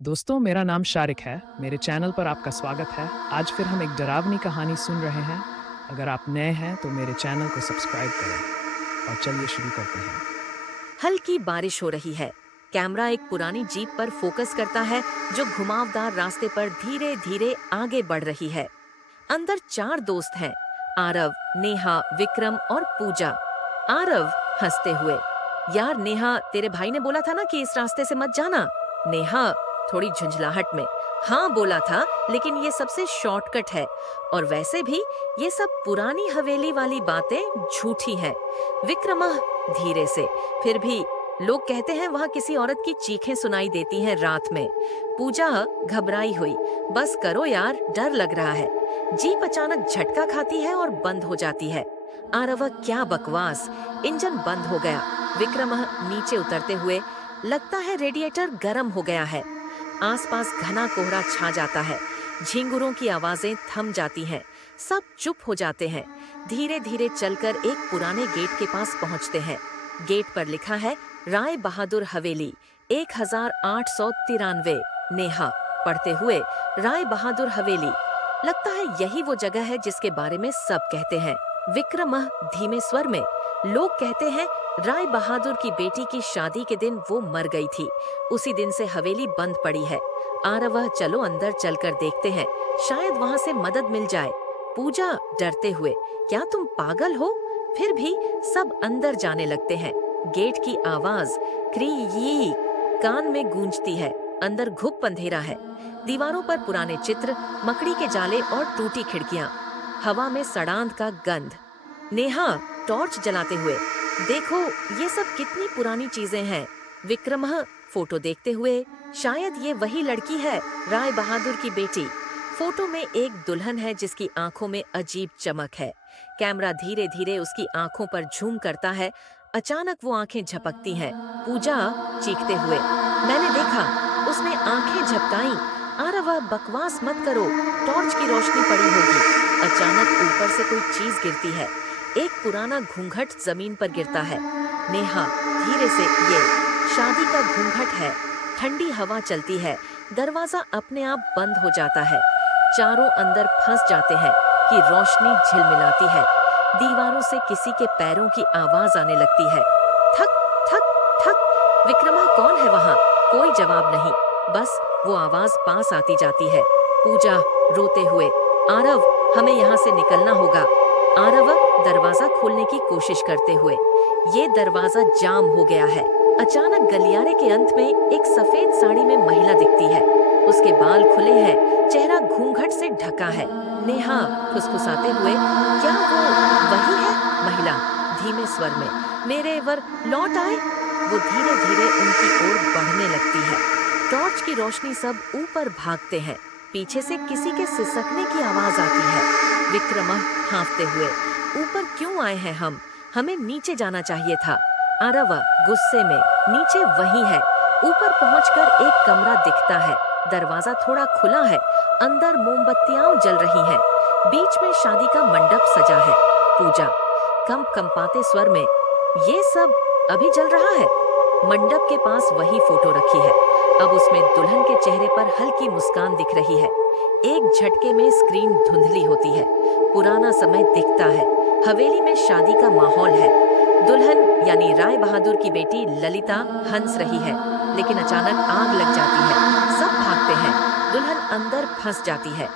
दोस्तों, मेरा नाम शारिक है। मेरे चैनल पर आपका स्वागत है। आज फिर हम एक डरावनी कहानी सुन रहे हैं। अगर आप नए हैं तो मेरे चैनल को सब्सक्राइब करें और चलिए शुरू करते हैं। हल्की बारिश हो रही है। कैमरा एक पुरानी जीप पर फोकस करता है जो घुमावदार रास्ते पर धीरे धीरे आगे बढ़ रही है। अंदर चार दोस्त हैं, आरव, नेहा, विक्रम और पूजा। आरव हंसते हुए, यार नेहा, तेरे भाई ने बोला था ना कि इस रास्ते से मत जाना। नेहा थोड़ी झुंझलाहट में, हाँ बोला था, लेकिन ये सबसे शॉर्टकट है। और वैसे भी ये सब पुरानी हवेली वाली बातें झूठी हैं। विक्रम धीरे से, फिर भी लोग कहते हैं वहां किसी औरत की चीखें सुनाई देती हैं रात में। पूजा घबराई हुई, बस करो यार, डर लग रहा है। जीप अचानक झटका खाती है और बंद हो जाती है। आरव, क्या बकवास। इंजन बंद हो गया। विक्रम नीचे उतरते हुए, लगता है रेडिएटर गर्म हो गया है। आसपास घना कोहरा छा जाता है। झिंगुरों की आवाजें थम जाती हैं। सब चुप हो जाते हैं। धीरे धीरे चलकर एक पुराने गेट के पास पहुंचते हैं। गेट पर लिखा है राय बहादुर हवेली 1893। नेहा पढ़ते हुए, राय बहादुर हवेली, लगता है यही वो जगह है जिसके बारे में सब कहते हैं। विक्रम धीमे स्वर में, लोग कहते हैं राय बहादुर की बेटी की शादी के दिन वो मर गई थी। उसी दिन से हवेली बंद पड़ी है। आरव, चलो अंदर चलकर देखते हैं, शायद वहां से मदद मिल जाए। पूजा डरते हुए, क्या तुम पागल हो? फिर भी सब अंदर जाने लगते हैं। गेट की आवाज क्री यी कान में गूंजती है। अंदर घुप अंधेरा है। दीवारों पर पुराने चित्र, मकड़ी के जाले और टूटी खिड़कियां। हवा में सड़ांध का गंध। नेहा टॉर्च जलाते हुए, देखो ये सब कितनी पुरानी चीजें हैं। विक्रम फोटो देखते हुए, शायद ये वही लड़की है, राय बहादुर की बेटी। फोटो में एक दुल्हन है जिसकी आंखों में अजीब चमक है। कैमरा धीरे धीरे उसकी आंखों पर झूम करता है। अचानक वो आंखें झपकती हैं। पूजा चीखते हुए, मैंने देखा, उसने आंखें झपकाई। आरव, बकवास मत करो, टॉर्च की रोशनी पड़ी होगी। अचानक ऊपर से कोई चीज गिरती है। एक पुराना घूंघट जमीन पर गिरता है। नेहा धीरे से, ये शादी का घूंघट है। ठंडी हवा चलती है। दरवाजा अपने आप बंद हो जाता है। चारों अंदर फंस जाते हैं कि रोशनी झिलमिलाती है। दीवारों से किसी के पैरों की आवाज आने लगती है। थक थक थक। विक्रमा, कौन है वहाँ? कोई जवाब नहीं, बस वो आवाज पास आती जाती है। पूजा रोते हुए, आरव, हमें यहाँ से निकलना होगा। आरव दरवाजा खोलने की कोशिश करते हुए, ये दरवाजा जाम हो गया है। अचानक गलियारे के अंत में एक सफेद साड़ी में महिला दिखती है। उसके बाल खुले हैं, चेहरा घूंघट से ढका है। नेहा फुसफुसाते हुए, क्या वो वही है? महिला धीमे स्वर में, मेरे वर लौट आए। वो धीरे धीरे उनकी ओर बढ़ने लगती है। टॉर्च की रोशनी, सब ऊपर भागते हैं। पीछे से किसी के सिसकने की आवाज आती है। विक्रम हाँफते हुए, ऊपर क्यों आए हैं हम? हमें नीचे जाना चाहिए था। आरव गुस्से में, नीचे वही है। ऊपर पहुंचकर एक कमरा दिखता है। दरवाजा थोड़ा खुला है। अंदर मोमबत्तियां जल रही हैं। बीच में शादी का मंडप सजा है। पूजा कंपाते स्वर में, ये सब अभी जल रहा है? मंडप के पास वही फोटो रखी है। अब उसमें दुल्हन के चेहरे पर हल्की मुस्कान दिख रही है। एक झटके में स्क्रीन धुंधली होती है। पुराना समय दिखता है। हवेली में शादी का माहौल है। दुल्हन यानी राय बहादुर की बेटी ललिता हंस रही है, लेकिन अचानक आग लग जाती है। सब भागते हैं। दुल्हन अंदर फंस जाती है।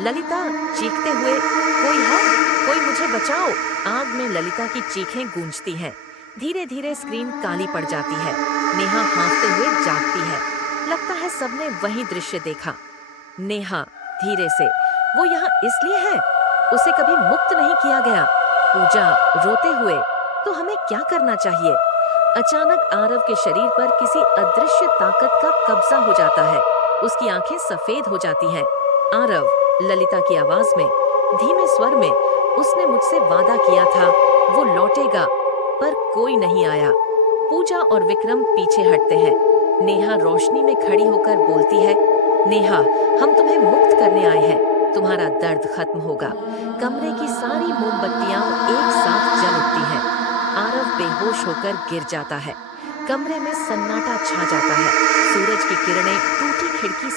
ललिता चीखते हुए, कोई है? कोई मुझे बचाओ। आग में ललिता की चीखें गूंजती हैं। धीरे धीरे स्क्रीन काली पड़ जाती है। नेहा हाँफते हुए जागती है। लगता है सबने वही दृश्य देखा। नेहा धीरे से, वो यहाँ इसलिए है, उसे कभी मुक्त नहीं किया गया। पूजा रोते हुए, तो हमें क्या करना चाहिए? अचानक आरव के शरीर पर किसी अदृश्य ताकत का कब्जा हो जाता है। उसकी आंखें सफेद हो जाती हैं। आरव, ललिता की आवाज में, धीमे स्वर में, उसने मुझसे वादा किया था, वो लौटेगा, पर कोई नहीं आया। पूजा और विक्रम पीछे हटते हैं। नेहा रोशनी में खड़ी होकर बोलती है, नेहा, हम तुम्हें मुक्त करने आए हैं। तुम्हारा दर्द खत्म होगा। कमरे की सारी मोमबत्तियां एक साथ जल उठती हैं। आरव बेहोश होकर गिर जाता है। कमरे में सन्नाटा छा जाता है। सूरज की किरणें टूटी खिड़की से